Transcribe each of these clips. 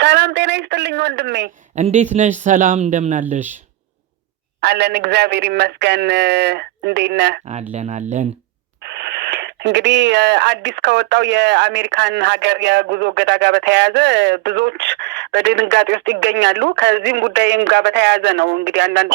ሰላም ጤና ይስጥልኝ ወንድሜ። እንዴት ነሽ? ሰላም እንደምን አለሽ? አለን እግዚአብሔር ይመስገን። እንዴት ነህ? አለን። እንግዲህ አዲስ ከወጣው የአሜሪካን ሀገር የጉዞ እገዳ ጋር በተያያዘ ብዙዎች በድንጋጤ ውስጥ ይገኛሉ። ከዚህም ጉዳይም ጋር በተያያዘ ነው እንግዲህ አንዳንድ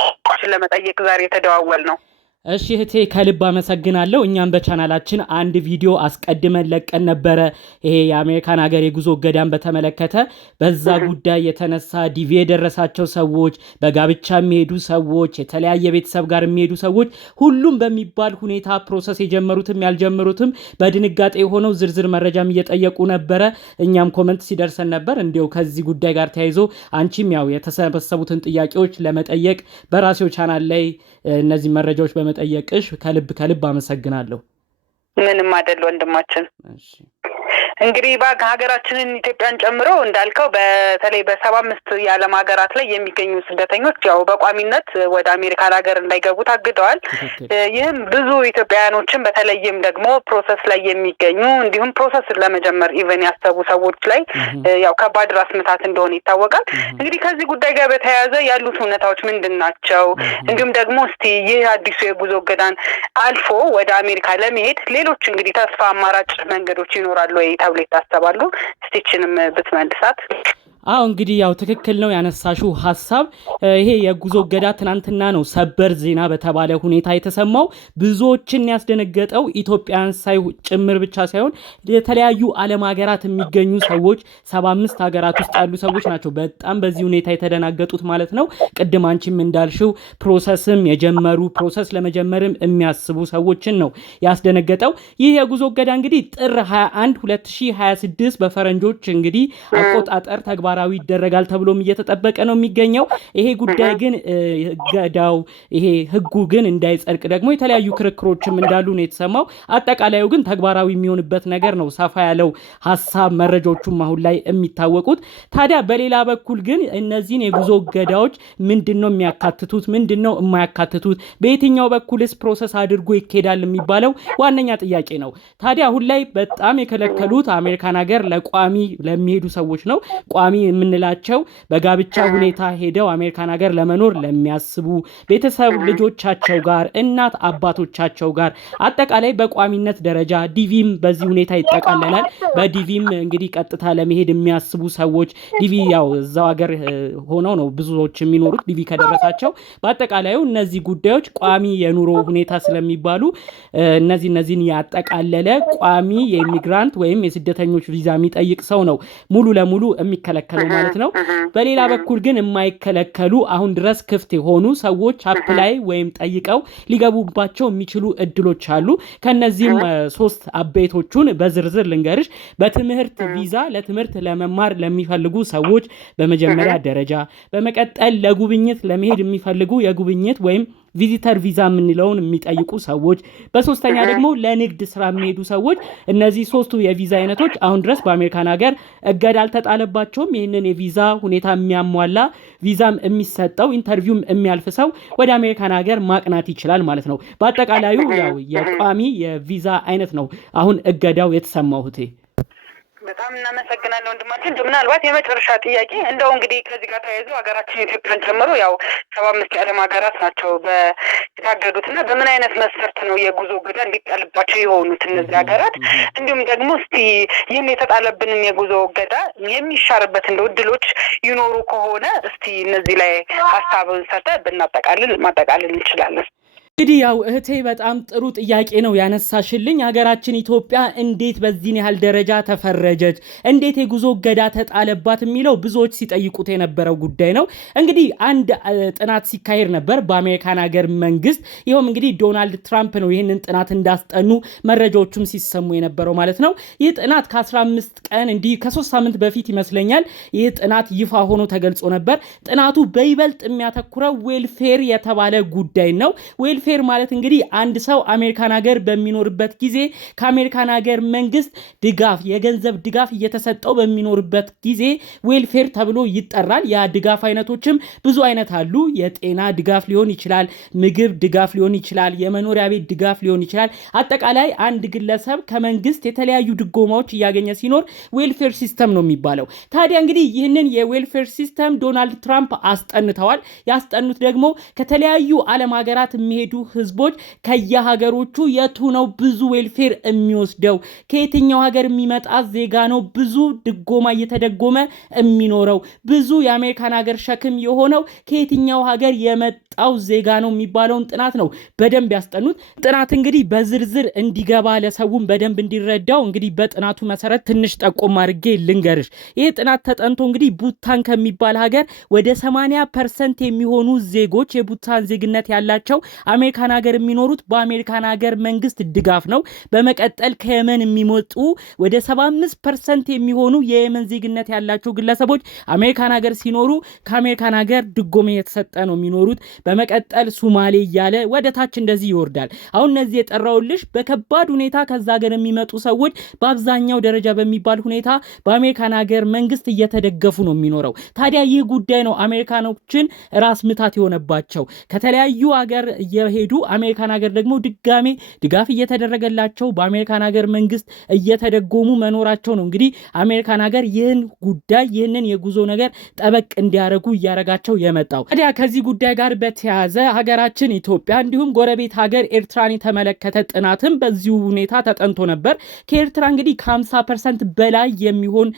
ለመጠየቅ ዛሬ የተደዋወል ነው። እሺ እህቴ ከልብ አመሰግናለሁ። እኛም በቻናላችን አንድ ቪዲዮ አስቀድመን ለቀን ነበረ። ይሄ የአሜሪካን ሀገር የጉዞ እገዳን በተመለከተ በዛ ጉዳይ የተነሳ ዲቪ የደረሳቸው ሰዎች፣ በጋብቻ የሚሄዱ ሰዎች፣ የተለያየ ቤተሰብ ጋር የሚሄዱ ሰዎች ሁሉም በሚባል ሁኔታ ፕሮሰስ የጀመሩትም ያልጀመሩትም በድንጋጤ ሆነው ዝርዝር መረጃም እየጠየቁ ነበረ። እኛም ኮመንት ሲደርሰን ነበር። እንዲያው ከዚህ ጉዳይ ጋር ተያይዞ አንቺም ያው የተሰበሰቡትን ጥያቄዎች ለመጠየቅ በራሴው ቻናል ላይ እነዚህ መረጃዎች በመጠየቅሽ ከልብ አመሰግናለሁ። ምንም አይደል ወንድማችን። እሺ እንግዲህ ሀገራችንን ኢትዮጵያን ጨምሮ እንዳልከው በተለይ በ75 የዓለም ሀገራት ላይ የሚገኙ ስደተኞች ያው በቋሚነት ወደ አሜሪካን ሀገር እንዳይገቡ ታግደዋል። ይህም ብዙ ኢትዮጵያውያኖችን በተለይም ደግሞ ፕሮሰስ ላይ የሚገኙ እንዲሁም ፕሮሰስ ለመጀመር ኢቨን ያሰቡ ሰዎች ላይ ያው ከባድ ራስ ምታት እንደሆነ ይታወቃል። እንግዲህ ከዚህ ጉዳይ ጋር በተያያዘ ያሉት ሁኔታዎች ምንድን ናቸው? እንዲሁም ደግሞ እስቲ ይህ አዲሱ የጉዞ እገዳን አልፎ ወደ አሜሪካ ለመሄድ ሌሎች እንግዲህ ተስፋ አማራጭ መንገዶች ይኖራሉ ወይ ተብሎ ይታሰባሉ? እስቲችንም ብትመልሳት። አዎ እንግዲህ ያው ትክክል ነው ያነሳሽው ሐሳብ። ይሄ የጉዞ እገዳ ትናንትና ነው ሰበር ዜና በተባለ ሁኔታ የተሰማው። ብዙዎችን ያስደነገጠው ኢትዮጵያን ጭምር ብቻ ሳይሆን የተለያዩ ዓለም ሀገራት የሚገኙ ሰዎች 75 ሀገራት ውስጥ ያሉ ሰዎች ናቸው በጣም በዚህ ሁኔታ የተደናገጡት ማለት ነው። ቅድም አንቺም እንዳልሽው ፕሮሰስም የጀመሩ ፕሮሰስ ለመጀመርም የሚያስቡ ሰዎችን ነው ያስደነገጠው። ይህ የጉዞ እገዳ እንግዲህ ጥር 21 2026 በፈረንጆች እንግዲህ አቆጣጠር ተግባራዊ ይደረጋል ተብሎም እየተጠበቀ ነው የሚገኘው። ይሄ ጉዳይ ግን ገዳው ይሄ ህጉ ግን እንዳይጸድቅ ደግሞ የተለያዩ ክርክሮችም እንዳሉ ነው የተሰማው። አጠቃላዩ ግን ተግባራዊ የሚሆንበት ነገር ነው ሰፋ ያለው ሐሳብ መረጃዎቹም አሁን ላይ የሚታወቁት። ታዲያ በሌላ በኩል ግን እነዚህን የጉዞ እገዳዎች ምንድነው የሚያካትቱት፣ ምንድነው የማያካትቱት፣ በየትኛው በኩልስ ፕሮሰስ አድርጎ ይኬዳል የሚባለው ዋነኛ ጥያቄ ነው። ታዲያ አሁን ላይ በጣም የከለከሉት አሜሪካን ሀገር ለቋሚ ለሚሄዱ ሰዎች ነው። ቋሚ የምንላቸው በጋብቻ ሁኔታ ሄደው አሜሪካን ሀገር ለመኖር ለሚያስቡ ቤተሰብ ልጆቻቸው ጋር እናት አባቶቻቸው ጋር አጠቃላይ በቋሚነት ደረጃ ዲቪም በዚህ ሁኔታ ይጠቃለላል። በዲቪም እንግዲህ ቀጥታ ለመሄድ የሚያስቡ ሰዎች ዲቪ ያው እዛው ሀገር ሆነው ነው ብዙዎች የሚኖሩት ዲቪ ከደረሳቸው። በአጠቃላዩ እነዚህ ጉዳዮች ቋሚ የኑሮ ሁኔታ ስለሚባሉ እነዚህን ያጠቃለለ ቋሚ የኢሚግራንት ወይም የስደተኞች ቪዛ የሚጠይቅ ሰው ነው ሙሉ ለሙሉ የሚከለከለው ማለት ነው። በሌላ በኩል ግን የማይከለከሉ አሁን ድረስ ክፍት የሆኑ ሰዎች አፕላይ ወይም ጠይቀው ሊገቡባቸው የሚችሉ እድሎች አሉ። ከነዚህም ሶስት አበይቶቹን በዝርዝር ልንገርሽ። በትምህርት ቪዛ ለትምህርት ለመማር ለሚፈልጉ ሰዎች በመጀመሪያ ደረጃ፣ በመቀጠል ለጉብኝት ለመሄድ የሚፈልጉ የጉብኝት ወይም ቪዚተር ቪዛ የምንለውን የሚጠይቁ ሰዎች፣ በሶስተኛ ደግሞ ለንግድ ስራ የሚሄዱ ሰዎች። እነዚህ ሶስቱ የቪዛ አይነቶች አሁን ድረስ በአሜሪካን ሀገር እገዳ አልተጣለባቸውም። ይህንን የቪዛ ሁኔታ የሚያሟላ ቪዛም የሚሰጠው ኢንተርቪውም የሚያልፍ ሰው ወደ አሜሪካን ሀገር ማቅናት ይችላል ማለት ነው። በአጠቃላዩ ያው የቋሚ የቪዛ አይነት ነው አሁን እገዳው የተሰማሁት። በጣም እናመሰግናለን ወንድማችን። ምናልባት የመጨረሻ ጥያቄ እንደው እንግዲህ ከዚህ ጋር ተያይዞ ሀገራችን ኢትዮጵያን ጨምሮ ያው 75 የዓለም ሀገራት ናቸው የታገዱት እና በምን አይነት መስፈርት ነው የጉዞ እገዳ እንዲጣልባቸው የሆኑት እነዚህ ሀገራት? እንዲሁም ደግሞ እስቲ ይህን የተጣለብንን የጉዞ እገዳ የሚሻርበት እንደው እድሎች ይኖሩ ከሆነ እስቲ እነዚህ ላይ ሀሳብ ሰጥተን ማጠቃለል እንችላለን። እንግዲህ ያው እህቴ በጣም ጥሩ ጥያቄ ነው ያነሳሽልኝ። ሀገራችን ኢትዮጵያ እንዴት በዚህን ያህል ደረጃ ተፈረጀች፣ እንዴት የጉዞ እገዳ ተጣለባት የሚለው ብዙዎች ሲጠይቁት የነበረው ጉዳይ ነው። እንግዲህ አንድ ጥናት ሲካሄድ ነበር በአሜሪካን ሀገር መንግስት። ይኸውም እንግዲህ ዶናልድ ትራምፕ ነው ይህንን ጥናት እንዳስጠኑ መረጃዎቹም ሲሰሙ የነበረው ማለት ነው። ይህ ጥናት ከ15 ቀን እንዲህ ከ3 ሳምንት በፊት ይመስለኛል ይህ ጥናት ይፋ ሆኖ ተገልጾ ነበር። ጥናቱ በይበልጥ የሚያተኩረው ዌልፌር የተባለ ጉዳይ ነው። ዌልፌር ማለት እንግዲህ አንድ ሰው አሜሪካን ሀገር በሚኖርበት ጊዜ ከአሜሪካን ሀገር መንግስት ድጋፍ የገንዘብ ድጋፍ እየተሰጠው በሚኖርበት ጊዜ ዌልፌር ተብሎ ይጠራል። ያ ድጋፍ አይነቶችም ብዙ አይነት አሉ። የጤና ድጋፍ ሊሆን ይችላል፣ ምግብ ድጋፍ ሊሆን ይችላል፣ የመኖሪያ ቤት ድጋፍ ሊሆን ይችላል። አጠቃላይ አንድ ግለሰብ ከመንግስት የተለያዩ ድጎማዎች እያገኘ ሲኖር ዌልፌር ሲስተም ነው የሚባለው። ታዲያ እንግዲህ ይህንን የዌልፌር ሲስተም ዶናልድ ትራምፕ አስጠንተዋል። ያስጠኑት ደግሞ ከተለያዩ ዓለም ሀገራት የሚሄዱ ህዝቦች ከየሀገሮቹ የቱ ነው ብዙ ዌልፌር የሚወስደው፣ ከየትኛው ሀገር የሚመጣ ዜጋ ነው ብዙ ድጎማ እየተደጎመ የሚኖረው፣ ብዙ የአሜሪካን ሀገር ሸክም የሆነው ከየትኛው ሀገር የመጣው ዜጋ ነው የሚባለውን ጥናት ነው በደንብ ያስጠኑት። ጥናት እንግዲህ በዝርዝር እንዲገባ ለሰውም በደንብ እንዲረዳው እንግዲህ በጥናቱ መሰረት ትንሽ ጠቆም አድርጌ ልንገርሽ። ይህ ጥናት ተጠንቶ እንግዲህ ቡታን ከሚባል ሀገር ወደ 80% የሚሆኑ ዜጎች የቡታን ዜግነት ያላቸው አሜሪካን ሀገር የሚኖሩት በአሜሪካን ሀገር መንግስት ድጋፍ ነው። በመቀጠል ከየመን የሚመጡ ወደ 75% የሚሆኑ የየመን ዜግነት ያላቸው ግለሰቦች አሜሪካን ሀገር ሲኖሩ ከአሜሪካን ሀገር ድጎማ የተሰጠ ነው የሚኖሩት። በመቀጠል ሱማሌ እያለ ወደ ታች እንደዚህ ይወርዳል። አሁን እነዚህ የጠራውልሽ በከባድ ሁኔታ ከዛ ሀገር የሚመጡ ሰዎች በአብዛኛው ደረጃ በሚባል ሁኔታ በአሜሪካን ሀገር መንግስት እየተደገፉ ነው የሚኖረው። ታዲያ ይህ ጉዳይ ነው አሜሪካኖችን ራስ ምታት የሆነባቸው። ከተለያዩ ሀገር እየሄዱ አሜሪካን ሀገር ደግሞ ድጋሜ ድጋፍ እየተደረገላቸው በአሜሪካን ሀገር መንግስት እየተደጎሙ መኖራቸው ነው እንግዲህ አሜሪካን ሀገር ይህን ጉዳይ ይህንን የጉዞ ነገር ጠበቅ እንዲያረጉ እያረጋቸው የመጣው። ታዲያ ከዚህ ጉዳይ ጋር በተያያዘ ሀገራችን ኢትዮጵያ እንዲሁም ጎረቤት ሀገር ኤርትራን የተመለከተ ጥናትም በዚሁ ሁኔታ ተጠንቶ ነበር። ከኤርትራ እንግዲህ ከ50% በላይ የሚሆን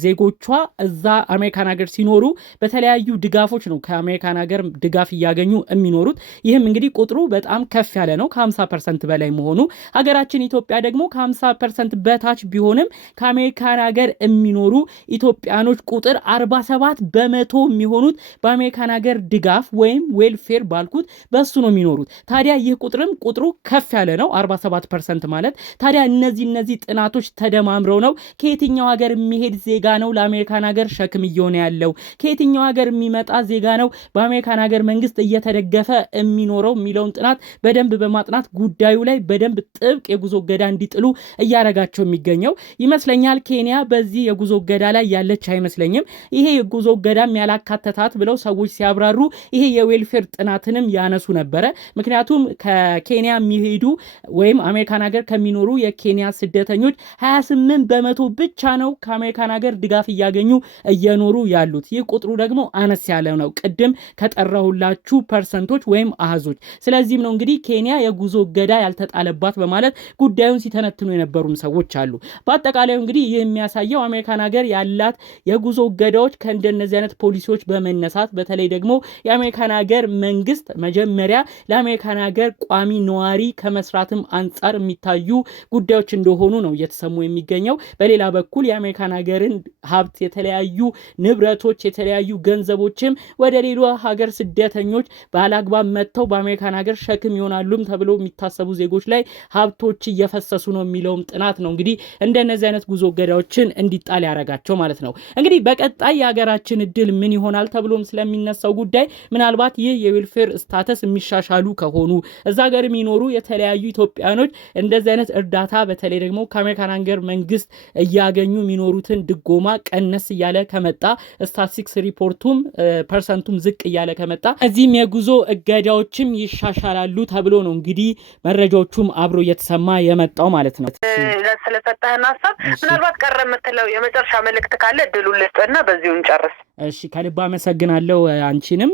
ዜጎቿ እዛ አሜሪካን ሀገር ሲኖሩ በተለያዩ ድጋፎች ነው ከአሜሪካን ሀገር ድጋፍ እያገኙ የሚኖሩት። ይህም እንግዲህ ቁጥሩ በጣም ከፍ ያለ ነው፣ ከ50% በላይ መሆኑ። ሀገራችን ኢትዮጵያ ደግሞ ከ50% በታች ቢሆንም ከአሜሪካን ሀገር የሚኖሩ ኢትዮጵያኖች ቁጥር 47 በመቶ የሚሆኑት በአሜሪካን ሀገር ድጋፍ ወይም ዌልፌር ባልኩት በሱ ነው የሚኖሩት። ታዲያ ይህ ቁጥሩ ከፍ ያለ ነው 47% ማለት። ታዲያ እነዚህ ጥናቶች ተደማምረው ነው ከየትኛው ሀገር የሚሄድ ዜጋ ነው ለአሜሪካን ሀገር ሸክም እየሆነ ያለው፣ ከየትኛው ሀገር የሚመጣ ዜጋ ነው በአሜሪካን ሀገር መንግስት እየተደገፈ የሚኖረው የሚለውን ጥናት በደንብ በማጥናት ጉዳዩ ላይ በደንብ ጥብቅ የጉዞ እገዳ እንዲጥሉ እያረጋቸው የሚገኘው ይመስለኛል። ኬንያ በዚህ የጉዞ እገዳ ላይ ያለች አይመስለኝም። ይሄ የጉዞ እገዳም ያላካተታት ብለው ሰዎች ሲያብራሩ ይሄ የዌልፌር ጥናትንም ያነሱ ነበረ። ምክንያቱም ከኬንያ የሚሄዱ ወይም አሜሪካን ሀገር ከሚኖሩ የኬንያ ስደተኞች 28 በመቶ ብቻ ነው ከአሜሪካን ሀገር ድጋፍ እያገኙ እየኖሩ ያሉት። ይህ ቁጥሩ ደግሞ አነስ ያለ ነው ቅድም ከጠራሁላችሁ ፐርሰንቶች ወይም አሃዞች። ስለዚህም ነው እንግዲህ ኬንያ የጉዞ እገዳ ያልተጣለባት በማለት ጉዳዩን ሲተነትኑ የነበሩም ሰዎች አሉ። በአጠቃላዩ እንግዲህ ይህ የሚያሳየው አሜሪካን ሀገር ያላት የጉዞ እገዳዎች ከእንደነዚህ አይነት ፖሊሲዎች በመነሳት በተለይ ደግሞ የአሜሪካን ሀገር መንግስት መጀመሪያ ለአሜሪካን ሀገር ቋሚ ነዋሪ ከመስራትም አንጻር የሚታዩ ጉዳዮች እንደሆኑ ነው እየተሰሙ የሚገኘው። በሌላ በኩል የአሜሪካን ሀገርን ሀብት፣ የተለያዩ ንብረቶች፣ የተለያዩ ገንዘቦችም ወደ ሌላ ሀገር ስደተኞች ባላግባብ መጥተው በአሜሪካን ሀገር ሸክም ይሆናሉም ተብሎ የሚታሰቡ ዜጎች ላይ ሀብቶች እየፈሰሱ ነው የሚለውም ጥናት ነው እንግዲህ እንደነዚህ አይነት ጉዞ እገዳዎችን እንዲጣል ያረጋቸው ማለት ነው። እንግዲህ በቀጣይ የሀገራችን እድል ምን ይሆናል ተብሎም ስለሚነሳው ጉዳይ ምናልባት ይህ የዌልፌር ስታተስ የሚሻሻሉ ከሆኑ እዛ ሀገር የሚኖሩ የተለያዩ ኢትዮጵያኖች እንደዚህ አይነት እርዳታ በተለይ ደግሞ ከአሜሪካን ሀገር መንግስት እያገኙ የሚኖሩትን ድጎማ ቀነስ እያለ ከመጣ ስታቲስቲክስ ሪፖርቱም ፐርሰንቱም ዝቅ እያለ ከመጣ እዚህም የጉዞ እገዳዎችም ይሻሻላሉ ተብሎ ነው እንግዲህ መረጃዎቹም አብሮ እየተሰማ የመጣው ማለት ነው። ስለሰጠህን ሀሳብ ምናልባት ቀረ የምትለው የመጨረሻ መልእክት ካለ እድሉን ልስጥና በዚሁ እንጨርስ። እሺ፣ ከልብ አመሰግናለሁ አንቺንም።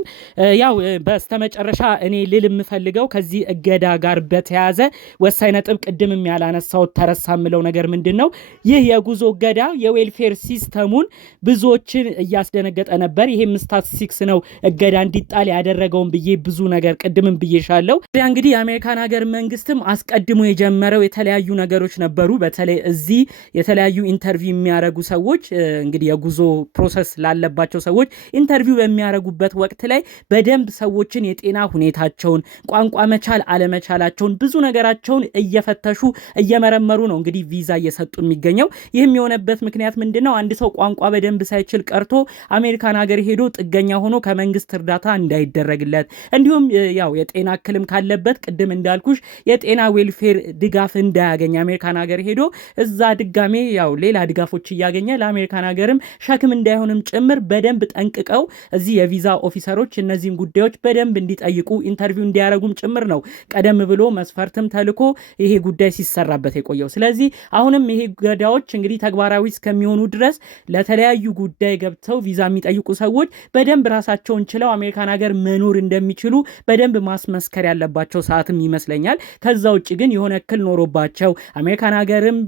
ያው በስተመጨረሻ እኔ ልል የምፈልገው ከዚህ እገዳ ጋር በተያያዘ ወሳኝ ነጥብ ቅድምም ያላነሳው ተረሳ የምለው ነገር ምንድን ነው? ይህ የጉዞ እገዳ የዌልፌር ሲስተሙን ብዙዎችን እያስደነገጠ ነበር። ይሄም ስታቲስቲክስ ነው እገዳ እንዲጣል ያደረገውን ብዬ ብዙ ነገር ቅድምም ብዬሻለሁ። እንግዲህ የአሜሪካን ሀገር መንግስትም አስቀድሞ የጀመረው የተለያዩ ነገሮች ነበሩ። በተለይ እዚህ የተለያዩ ኢንተርቪው የሚያደርጉ ሰዎች እንግዲህ የጉዞ ፕሮሰስ ላለባቸው የሚያስፈልጋቸው ሰዎች ኢንተርቪው በሚያደርጉበት ወቅት ላይ በደንብ ሰዎችን የጤና ሁኔታቸውን፣ ቋንቋ መቻል አለመቻላቸውን፣ ብዙ ነገራቸውን እየፈተሹ እየመረመሩ ነው እንግዲህ ቪዛ እየሰጡ የሚገኘው። ይህም የሆነበት ምክንያት ምንድነው? አንድ ሰው ቋንቋ በደንብ ሳይችል ቀርቶ አሜሪካን ሀገር ሄዶ ጥገኛ ሆኖ ከመንግስት እርዳታ እንዳይደረግለት እንዲሁም ያው የጤና እክልም ካለበት ቅድም እንዳልኩሽ የጤና ዌልፌር ድጋፍ እንዳያገኝ አሜሪካን ሀገር ሄዶ እዛ ድጋሜ ያው ሌላ ድጋፎች እያገኘ ለአሜሪካን ሀገርም ሸክም እንዳይሆንም ጭምር በደንብ ጠንቅቀው እዚህ የቪዛ ኦፊሰሮች እነዚህን ጉዳዮች በደንብ እንዲጠይቁ ኢንተርቪው እንዲያደርጉም ጭምር ነው ቀደም ብሎ መስፈርትም ተልኮ ይሄ ጉዳይ ሲሰራበት የቆየው። ስለዚህ አሁንም ይሄ ገዳዎች እንግዲህ ተግባራዊ እስከሚሆኑ ድረስ ለተለያዩ ጉዳይ ገብተው ቪዛ የሚጠይቁ ሰዎች በደንብ ራሳቸውን ችለው አሜሪካን ሀገር መኖር እንደሚችሉ በደንብ ማስመስከር ያለባቸው ሰዓትም ይመስለኛል። ከዛ ውጭ ግን የሆነ እክል ኖሮባቸው አሜሪካን ሀገርም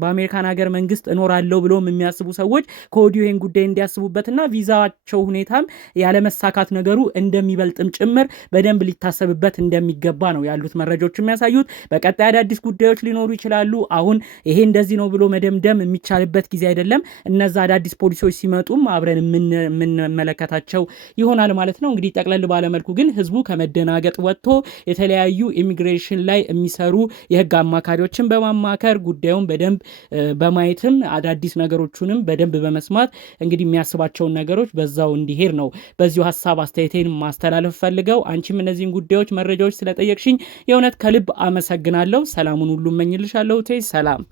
በአሜሪካን ሀገር መንግስት እኖራለሁ ብሎም የሚያስቡ ሰዎች ከወዲሁ ይህን ጉዳይ እንዲያስቡበትና ቪዛቸው ሁኔታም ያለመሳካት ነገሩ እንደሚበልጥም ጭምር በደንብ ሊታሰብበት እንደሚገባ ነው ያሉት መረጃዎች የሚያሳዩት። በቀጣይ አዳዲስ ጉዳዮች ሊኖሩ ይችላሉ። አሁን ይሄ እንደዚህ ነው ብሎ መደምደም የሚቻልበት ጊዜ አይደለም። እነዛ አዳዲስ ፖሊሲዎች ሲመጡም አብረን የምንመለከታቸው ይሆናል ማለት ነው። እንግዲህ ጠቅለል ባለመልኩ ግን ህዝቡ ከመደናገጥ ወጥቶ የተለያዩ ኢሚግሬሽን ላይ የሚሰሩ የህግ አማካሪዎችን በማማከር ጉዳዩን በደንብ በማየትም አዳዲስ ነገሮቹንም በደንብ በመስማት እንግዲህ የሚያስባቸውን ነገሮች በዛው እንዲሄድ ነው በዚሁ ሀሳብ አስተያየቴን ማስተላለፍ ፈልገው። አንቺም እነዚህን ጉዳዮች መረጃዎች ስለጠየቅሽኝ የእውነት ከልብ አመሰግናለሁ። ሰላሙን ሁሉ እመኝልሻለሁ። ሰላም